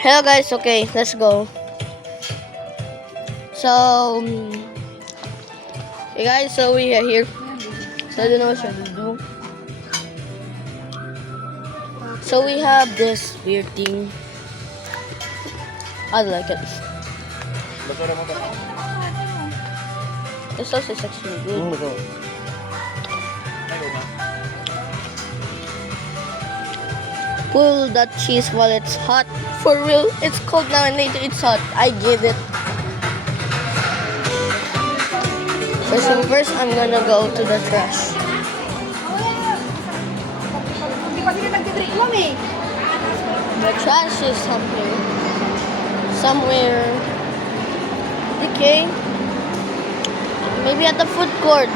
Hello guys, okay, let's go. So, hey guys, so we are here. So I don't know what should I do. So we have this weird thing. I like it. The sauce is actually good. Pull that cheese while it's hot. For real, it's cold now and later it's hot. I get it. So first, I'm gonna go to the trash. The trash is somewhere. Okay. Maybe at the food court.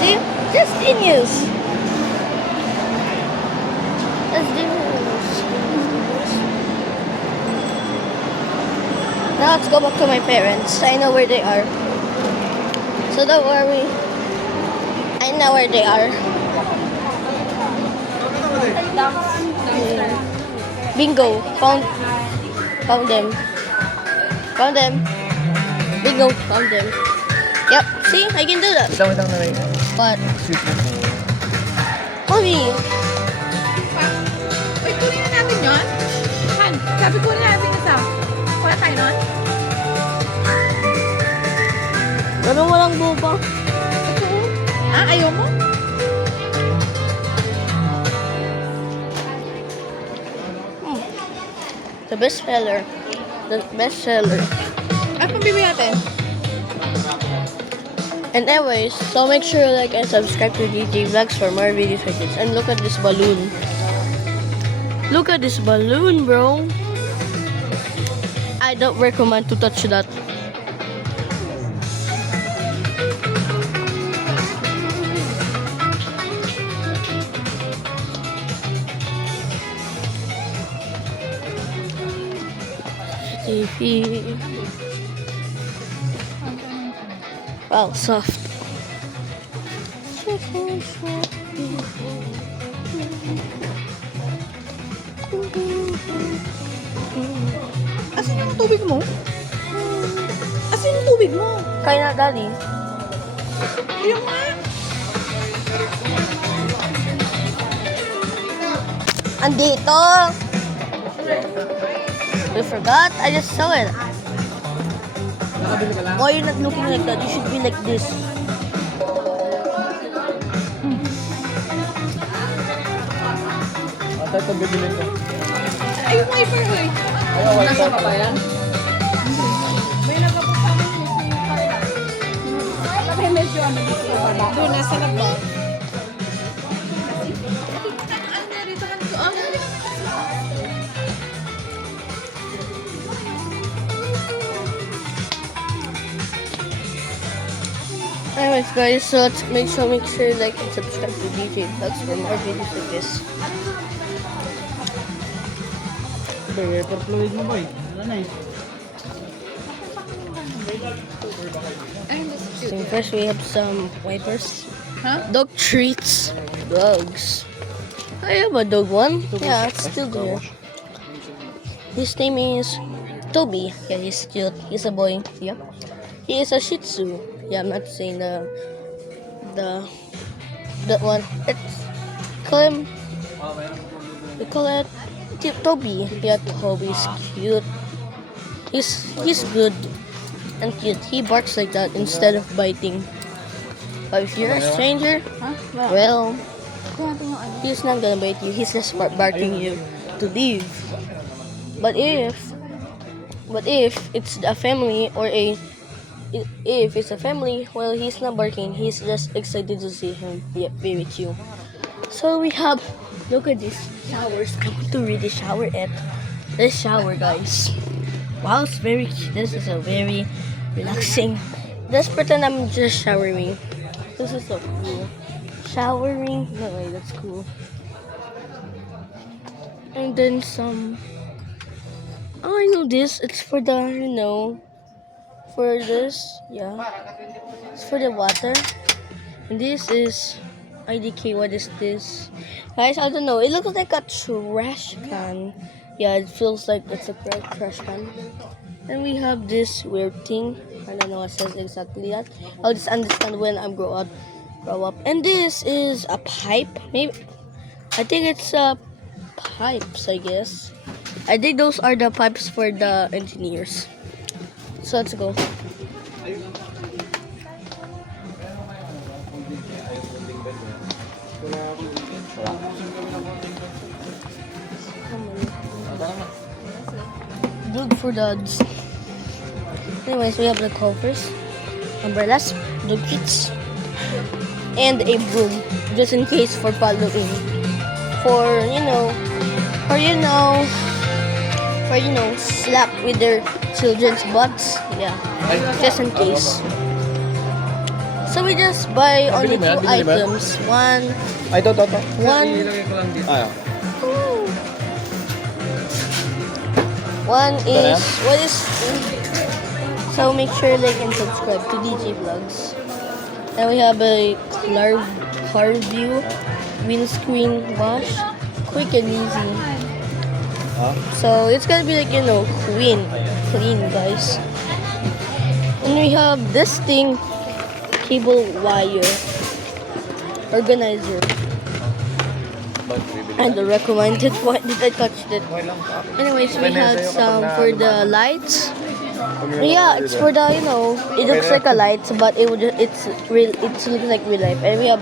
See? Just genius. That's genius. Now let's go back to my parents. I know where they are. So don't worry. I know where they are. Bingo. Found them. Found them. Bingo. Found them. Yep. See? I can do that. Wait lang na rin. What? Sweet na po. Mommy. Wait, kunin na natin yun? Han, sabi kunin natin isa. Wala tayo nun? Pero walang boba. Ah, ayaw mo? The best seller. The best seller. At kung bibili natin? And anyways, so make sure you like and subscribe to DJ Vlogs for more videos like this. And look at this balloon. Look at this balloon, bro. I don't recommend to touch that. TV. Well, soft. Asan yung tubig mo? Asan yung tubig mo? Kaya na, Daddy. Yung nga. Andito! We forgot. I just saw it. Nakabili ka lang? Why you're not looking like that? You should be like this. Ate, ito bibili ko. Ay, yung wiper, hoy. Ayaw, wala ka ba yan? May nagkapunta mo yung Carla. Sabi medyo ano dito. Doon, nasa labas. Anyways, guys, so let's make sure you like and subscribe to DJ Vlogs for more videos like this. Paper fluid mo, boy. Wala na eh. Ay, mas So cute. first we have some wipers. Huh? Dog treats. Dogs. I have a dog one. Yeah, it's still there. His name is Toby. Yeah, he's cute. He's a boy. Yeah. He is a Shih Tzu. Yeah, I'm not saying that one. It's call him. We call it Toby. Yeah, Toby's cute. He's good and cute. He barks like that instead of biting. But if you're a stranger, Ha? Wala. well, Kuha natin yung ano. he's not gonna bite you. He's just barking you to leave. But if it's a family or if it's a family, well, he's not barking. He's just excited to see him be with you. So we have, look at these showers. I want to really shower at this shower, guys. Wow, it's very, this is a very relaxing. Let's pretend I'm just showering. This is so cool. Showering. No way, that's cool. And then some. Oh, I know this. It's for the, for this. Yeah. It's for the water. And this is IDK. What is this? Guys, I don't know. It looks like a trash can. Yeah, it feels like it's a trash can. And we have this weird thing. I don't know what says exactly that. I'll just understand when I grow up. And this is a pipe. Maybe I think it's pipes, I guess. I think those are the pipes for the engineers. So let's go. Good for duds. Anyways, we have the covers, umbrellas, duplicates, and a broom, just in case for following. For slap with their children's butts. Yeah, just in case. So we just buy only two items. One. One is what is. So make sure like and subscribe to DJ Vlogs. And we have a car view, windscreen wash, quick and easy. So it's gonna be like clean guys. And we have this thing, cable wire organizer. And the recommended. Why did I touch it? Anyways, we have some for the lights. Yeah, it's for the it looks like a light, but it looks like real life. And we have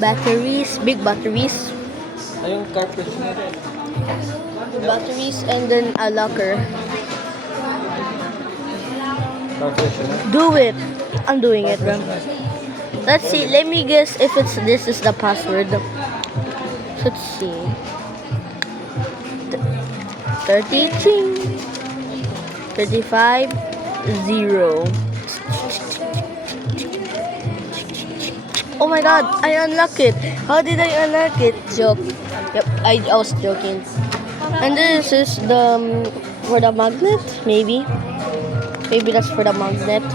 batteries, big batteries. Ayong carpet na rin. Batteries and then a locker. Carpet na. Do it. I'm doing it, bro. Let's see. Let me guess if this is the password. Let's see. 33 35 0. Oh my god, I unlocked it. How did I unlock it? Joke. Yep, I was joking. And this is the for the magnet, maybe. Maybe that's for the magnet.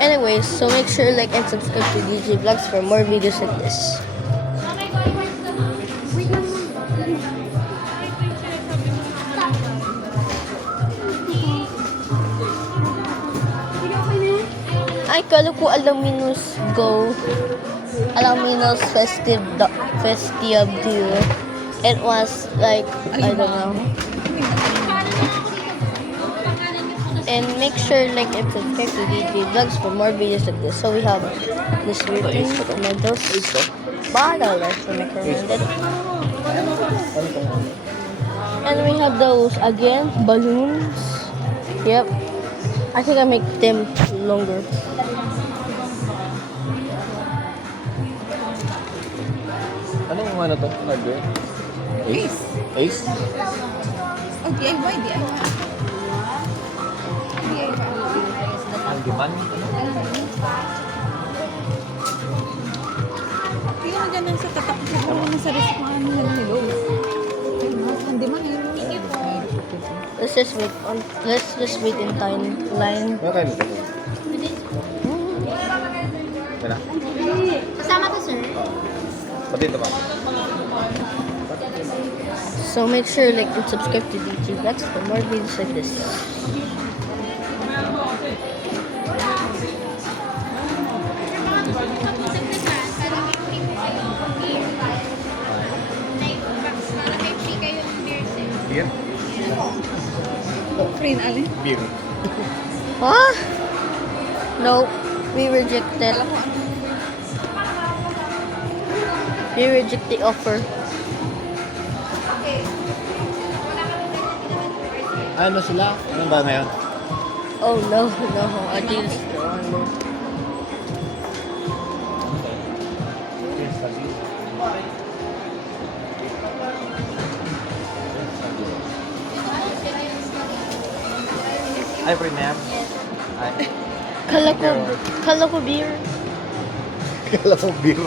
Anyways, so make sure like and subscribe to DJ Vlogs for more videos like this. Ay, kala ko Alaminos Go. Alaminos festive deal. It was like, I don't know. And make sure like and subscribe to DJ Vlogs for more videos like this. So we have this weird thing for tomatoes. Bottle, that's recommended. And we have those again, balloons. Yep. I think I make them longer. Ano yung ano to? Hardware? Ace? Oh, DIY. Ang demand? Tingnan mo dyan sa tatak mo sa restaurant nila nilo. Ang demand yun. Let's just wait in line. Ano kayo nito? Kaya na? Kasama to, sir. Pati ito ba? So make sure like and subscribe to DJ Vlogs for more videos like this. Beer? Free na alin. Beer. Huh? No, we rejected. We reject the offer. Ano sila? Ano ba ngayon? Oh no, I think it's the wrong one. Hi, Premiere. Hi. Kala ko beer. Kala mo beer.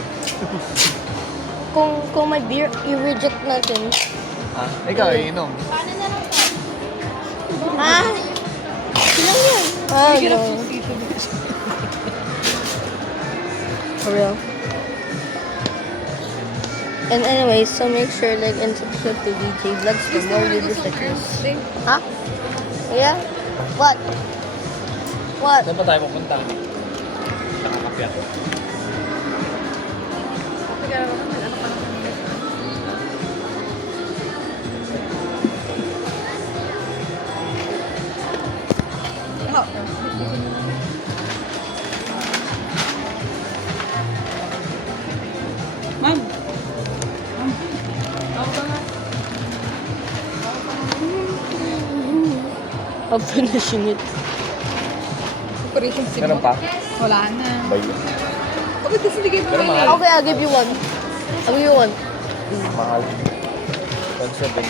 Kung may beer, i-reject natin. Ah, ikaw, iinom. Paano na lang to? Ah! Ilang yan? Ah, no. For real. And anyways, so make sure like and subscribe to DJ Vlogs for more videos like this. Huh? Yeah? What? What? Saan pa tayo pupunta? Nakakapya. Ma'am. I'm finishing it. Operation Cebu. Meron pa? Wala na. Bayo. Bakit kasi hindi kayo Pero bumili? mahal. Okay, I'll give you one. I'll give you one. Mahal. 1.7.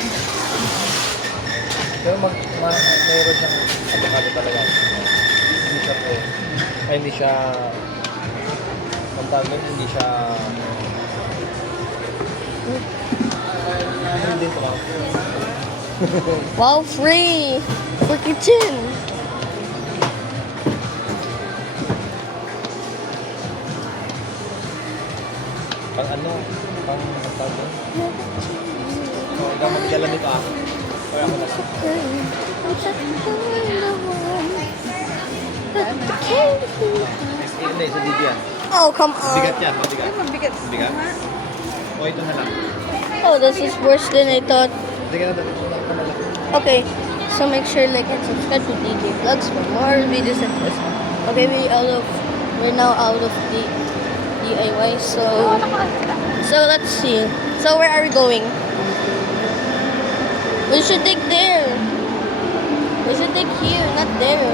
Pero mayroon siyang avocado talaga. Hindi siya po. Ay, hindi siya... Ang tawag nun, hindi siya... Hindi din ito. Wow, free! For kitchen! Pang ano? Pang ang tawag nun? So, ikaw magdala nito ah. Or ako na. Hindi, sa didi yan. Oh, come on. Bigat yan, mabigat. Ay, mabigat. Bigat? O ito na lang. Oh, this is worse than I thought. Hindi ka na dito na lang. Okay, so make sure like and subscribe to DJ Vlogs for more videos like this. Okay, we're now out of the DIY. So let's see. So where are we going? We should dig there. We should dig here, not there.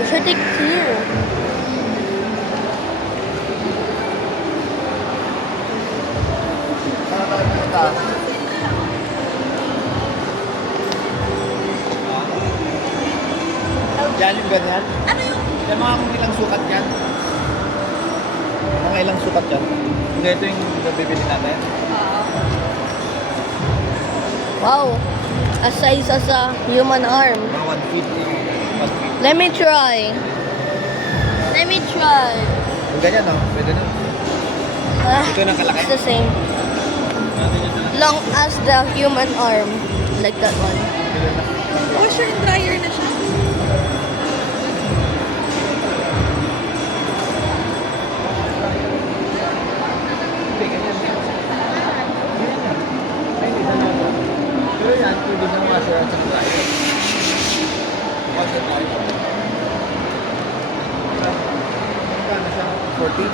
We should dig here. Saan ka pumunta? Yan yung ganyan? Ano yung... Yan mga kung ilang sukat yan? Mga ilang sukat yan? Hindi, ito yung nabibili natin. Wow, a size as a human arm. Mga 1 feet. 1 feet. Let me try. Let me try. Yung ganyan, no? Pwede na. Ito na kalaki. It's the same. Long as the human arm. Like that one. Pwede na. Washer and dryer na siya. Hindi, ganyan. Ay, hindi na yan. Pero yan, pwede na washer at saka dryer. Washer at dryer. Magkano siya? 40?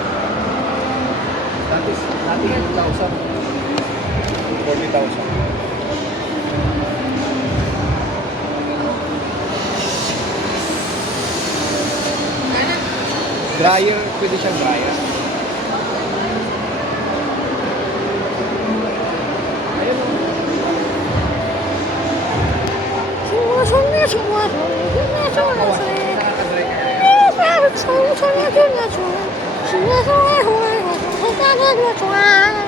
Dati 40,000. 40,000. Dryer, pwede siyang dryer. Ayun o. Nakaka-dry kaya.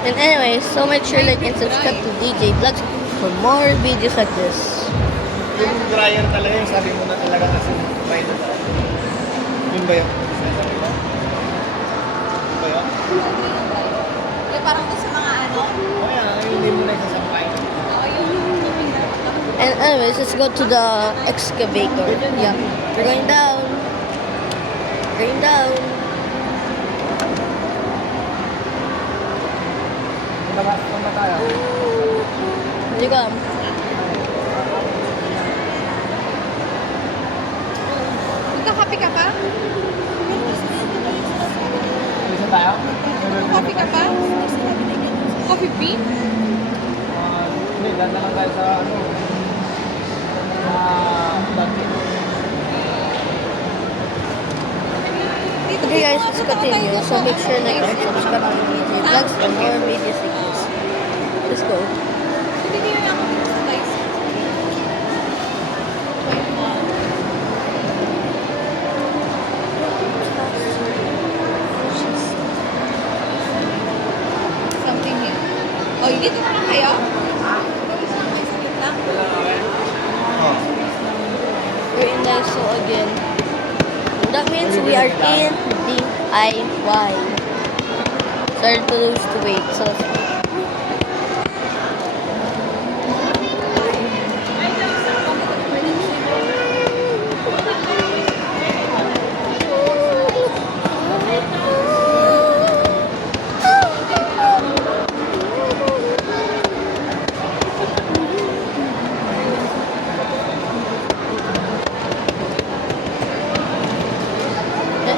And anyways, so make sure like and subscribe to DJ Vlogs for more videos like this. Yung dryer talaga yung sabi mo na talaga kasi may na tayo. Yun ba yun? Sinasabi mo? Yun ba yun? Like, parang doon sa mga ano. O yan, yung hindi mo na isasampay. And anyways, let's go to the excavator. Yeah, we're going down. Going down. Kung ba tayo? Hindi ka. Magka-copy ka pa? Isa tayo? Copy ka pa? Coffee bean? Hindi, ganda lang tayo sa ano. Dati. Okay guys, let's continue. So make sure like and subscribe to DJ Vlogs for more videos like this. Let's go. Hindi yun ako sa guys. so again, that means we are in DIY. Started to lose the weight, so let's go.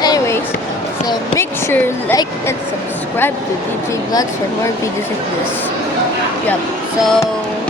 Anyways, so make sure like and subscribe to DJ Vlogs for more videos like this. Yep. So